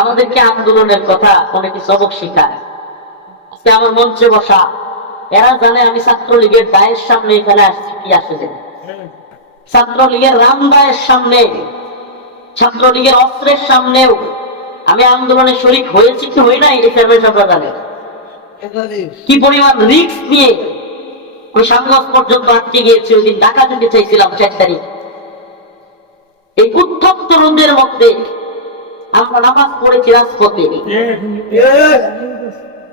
আমাদেরকে আন্দোলনের কথা অনেকে সবক শিখায়। আজকে আমার মঞ্চে বসা এরা জানে আমি ছাত্রলীগের দায়ের সামনে এখানে আসছি কি আসলে ছাত্রলীগের রামদায়ের সামনে, ছাত্রলীগের অস্ত্রের সামনেও আমি আন্দোলনে শরিক হয়েছি কি হই নাই, এটা সবাই জানে। কি পরিমাণ রিস্ক নিয়ে ওই সাংবাদ পর্যন্ত আটকে গিয়েছি। ওই দিন ঢাকা যেতে চাইছিলাম 4 তারিখ। এই উত্তপ্ত রোদের মধ্যে আমরা নামাজ পড়েছি রাজপথে।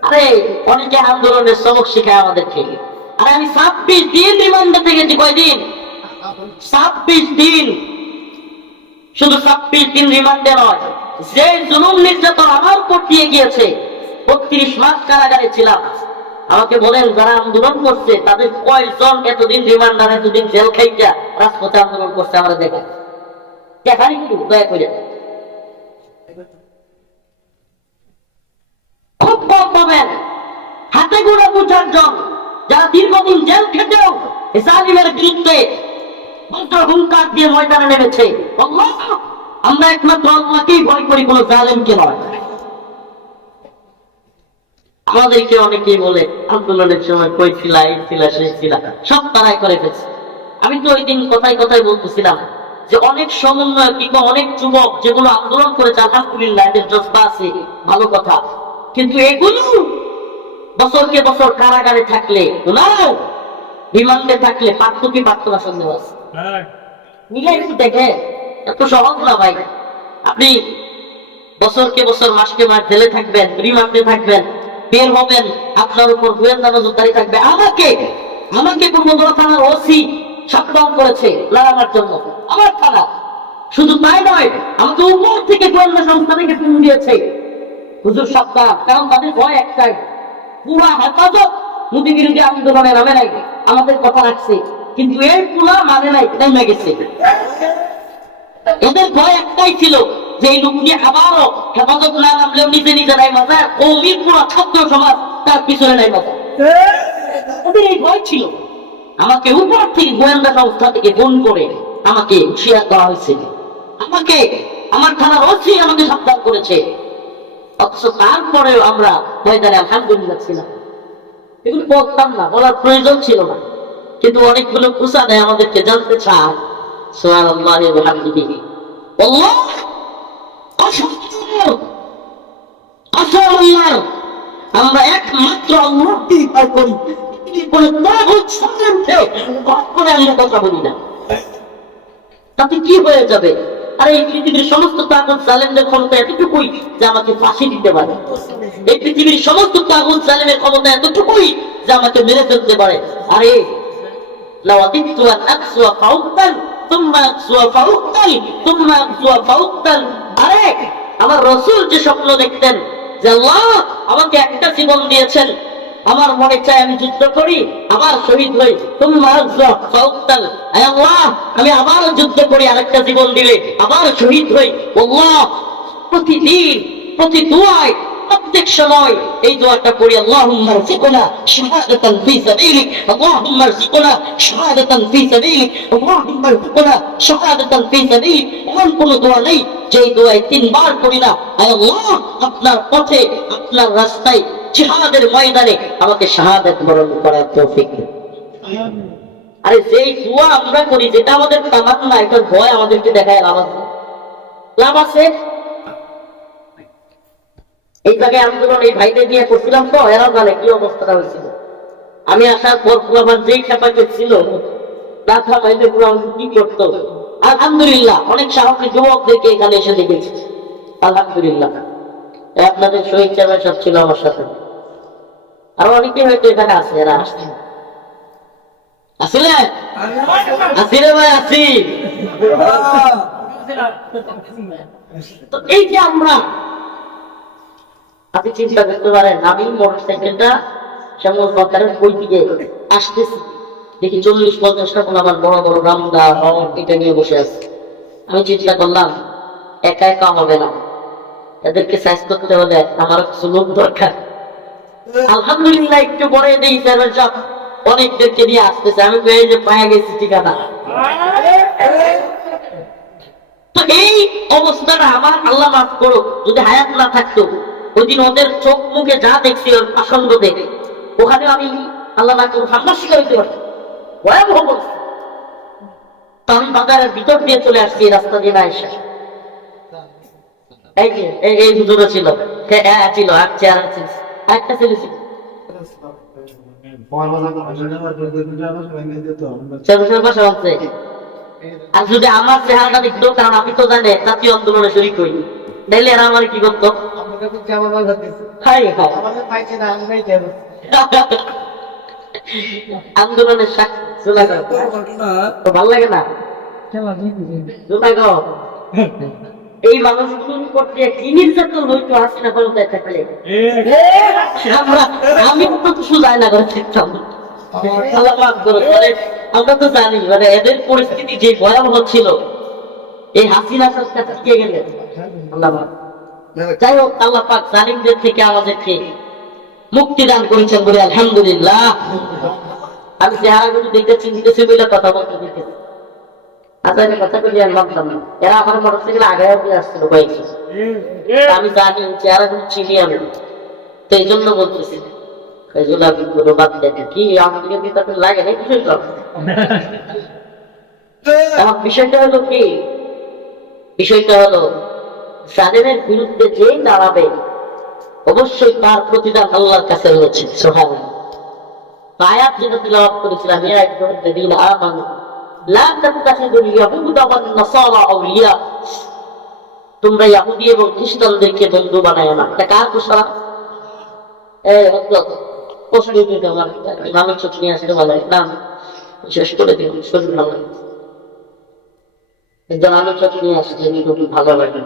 আরে অনেকে আন্দোলনের সবক শিখায় আমাদেরকে। আরে আমি 26 দিন রিমান্ডে থেকেছি। কয়দিন? 26 দিন। শুধু 26 দিন রিমান্ডে নয়, যে জুলুম নির্যাতন আমার উপর দিয়ে গিয়েছে, 32 মাস কারাগারে ছিলাম। আমাকে বলেন যারা আন্দোলন করছে তাদের কয়জন এতদিন রিমান্ড আর এতদিন জেল খাইটা রাজপথে আন্দোলন করছে? আমরা দেখেন, দেখান একটু দয়া করে। খুব কম পাবেন, হাতে গোড়া 2-4 জন যারা দীর্ঘদিন জেল খেটেও জালিমের বিরুদ্ধে হুঙ্কার দিয়ে ময়দানে নেমেছে। আমরা একমাত্র আল্লাহকেই ভয় করি, কোন জালেমকে নয়। আমাদেরকে অনেকেই বলে আন্দোলনের সময় কই ছিলা, এই ছিলা, সেই ছিলা, সব তারাই করে ফেলছে। আমি তো ওই দিন কথায় কথায় বলতেছিলাম যে অনেক সমন্বয় কিংবা অনেক যুবক যেগুলো আন্দোলন করেছে, আলহামদুলিল্লাহ এদের জজবা আছে, ভালো কথা। কিন্তু এগুলো বছরকে বছর কারাগারে থাকলে, রিমান্ডে থাকলে পারত কি পারত না সন্দেহ আছে। মিলে একটু দেখে, এত সহজ না ভাই। আপনি বছরকে বছর মাসকে মাস জেলে থাকবেন, রিমান্ডে থাকবেন, বের হবেন, আপনার উপর গোয়েন্দা নজরদারি থাকবে। আমাকে পূর্বদলা থানার ওসি সাবধান করেছে লড়ানোর জন্য, আমার থানা। শুধু তাই নয়, আমাকে উপর থেকে গোয়েন্দা সংস্থা থেকে ফোন দিয়েছে, হুজুর সাবধান। কারণ তাদের ভয় একটাই, পুরা হেফাজত মোদী বিরোধী আন্দোলনে নামে নাই, আমাদের কথা রাখছে। কিন্তু এই পুরা মানে নাই, নেমে গেছে। এদের ভয় একটাই ছিল যে এই লোক নিয়ে আবারও হেফাজত না নামলেও নিজে নিজে নাই মজা, কৌমির পুরো ছাত্র সমাজ তার পিছনে নাই মজা। ওদের এই ভয় ছিল। আমাকে উপর থেকে গোয়েন্দা সংস্থা থেকে ফোন করে আমাকে হুঁশিয়ার করা হয়েছে, আমাকে আমার থানার ওসি আমাকে সাবধান করেছে। অথচ তারপরেও আমরা ময়দানে আলহামদুলিল্লাহ ছিলাম। এগুলো বলতাম না, বলার প্রয়োজন ছিল না, কিন্তু অনেকগুলো কুসা দেয় আমাদেরকে জানতে চায়। সুবহানাল্লাহ ওয়া বিহামদিহি, আল্লাহ আল্লাহ, আমরা একমাত্র আল্লাহকে ভয় করি। আমরা কথা বলি না, তাতে কি হয়ে যাবে? আরে এই পৃথিবীর সমস্ত তাগুত জালেমদের ক্ষমতা এতটুকুই যে আমাকে ফাঁসি দিতে পারে। এই পৃথিবীর সমস্ত তাগুত জালেমের ক্ষমতা এতটুকুই যে আমাকে মেরে ফেলতে পারে। আরে লাওয়াতিতু আন আকসুয়া ফাউক্তান তুম্মা আকসুয়া ফাউক্তান তুম্মা আকসুয়া ফাউক্তান। আরে আমার রাসূল যে স্বপ্ন দেখতেন যে আল্লাহ আমাকে একটা জীবন দিয়েছেন, আমার মনে চায় আমি যুদ্ধ করি, আবার শহীদ হই, তুম্মা আকসুয়া ফাউক্তান। আয় আল্লাহ আমি আবার যুদ্ধ করি, আরেকটা জীবন দিলে আবার শহীদ হই। আল্লাহ প্রতিদিন প্রতি দুয়ায় প্রত্যেক সময় এই দোয়াটা পড়ি, আল্লাহুম্মা রযিকনা শাহাদাতান ফি সাবিলিক, আল্লাহুম্মা রযিকনা শাহাদাতান ফি সাবিলিক, আল্লাহুম্মা রযিকনা শাহাদাতান ফি সাবিলিক। এমন কোন দোয়া নেই যেই দোয়ায় 3 বার পড়ি না, আয় আল্লাহ আপনার পথে আপনার রাস্তায় জিহাদের ময়দানে আমাকে শাহাদাত বরণ করার তৌফিক দিন। আরে যেই দোয়া আমরা করি, যেটা আমাদের তামান্না, এটার ভয় আমাদেরকে দেখায় লাভ আছে? এই জায়গায় আন্দোলন এই ভাইদের দিয়ে করছিলাম তো, এরা জানে কি অবস্থাটা হয়েছিল। আমি আসার পর আমার যেই খেপাকে ছিল রাখা ভাইদের পুরো কি করতো। আলহামদুলিল্লাহ অনেক সাহসী যুবকদেরকে এখানে এসে দেখেছি, আলহামদুলিল্লাহ। আপনাদের শহীদ সাহেব সব ছিল আমার সাথে, আরো অনেকে হয়তো এখানে আছে, এরা আসছে। আসলে আসিরে ভাই আসি। তো এই যে আমরা, আপনি চিন্তা করতে পারেন, আমি মোটরসাইকেলটা শ্যামল বাজারের বই দিকে আসতেছি, দেখি 40-50টা কোন আমার বড় বড় রামদা এটা নিয়ে বসে আছে। আমি চিন্তা করলাম একা একা হবে না, এদেরকে সাইজ করতে হলে আমার কিছু লোক দরকার। আলহামদুলিল্লাহ একটু পরে দেখি স্যারের সব অনেকদেরকে নিয়ে আসতেছে। আমি এই যে পায়ে গেছি ঠিকানা, তো এই অবস্থাটা আমার আল্লাহ মাফ করো যদি হায়াত না থাকতো, ওই দিন ওদের চোখ মুখে যা দেখছি ওর আসন্দ দেখে, ওখানে আমি আল্লাহ না করো হামলা শিকার হইতে পারতাম, ভয়াবহ অবস্থা। তো আমি বাজারের ভিতর দিয়ে চলে আসছি এই রাস্তা দিয়ে না এসে। এই যে এই হুজুরও ছিল, ছিল আর চেয়ার আছে, একটা ছেলে ছিল, বাসা আছে। আর যদি আমার চেহারাটা দেখতো, কারণ আমি তো জানি জাতীয় আন্দোলনে শরীর করি, তাইলে এরা আমার কি করতো, আন্দোলনের ভাল লাগে না এই মানুষগুলো করতে কি নির্যাতন হইতো হাসিনা ক্ষমতায় থাকলে, আমি তো কিছু যায় না করে থাকতাম। আমরা তো জানি মানে এদের পরিস্থিতি যে ভয়াবহ ছিল, এই হাসিনা সরকার টিকে গেলে আল্লাহ। যাই হোক, আল্লাহ পাক জালিমদের থেকে আমাদেরকে মুক্তি দান করেছেন বলে আলহামদুলিল্লাহ। আমি চেহারাগুলো দেখতে চিনতেছি বলে কথা বলতে দেখেছি, আচ্ছা কথা বলি আর মানতাম না। এরা আমার মোটরসাইকেল আগে আসছিল কয়েকজন, আমি জানি চেহারাগুলো চিনি আমি, তো এই জন্য বলতেছি কি আমাদের ভিতরে লাগে না বিষয়টা। আমার বিষয়টা হলো কি, বিষয়টা হলো জালেমের বিরুদ্ধে যেই দাঁড়াবে অবশ্যই তার প্রতিদান আল্লাহর কাছে রয়েছে। সুবহানাল্লাহ। আয়াত যেটা তিলাওয়াত করেছিলাম, ইয়া আইয়ুহাল্লাযীনা আমানু লা তাত্তাখিযুল ইয়াহুদা ওয়ান নাসারা আউলিয়া, তোমরা ইহুদি এবং খ্রিস্টানদেরকে বন্ধু বানায় না। এটা কার ঘোষণা? মানুষ চোখ নিয়ে আসতে ভালো নাম শেষ করে দিন, শরীর ভালো লাগে, একজন আলোচক নিয়ে আসছে ভালো লাগে।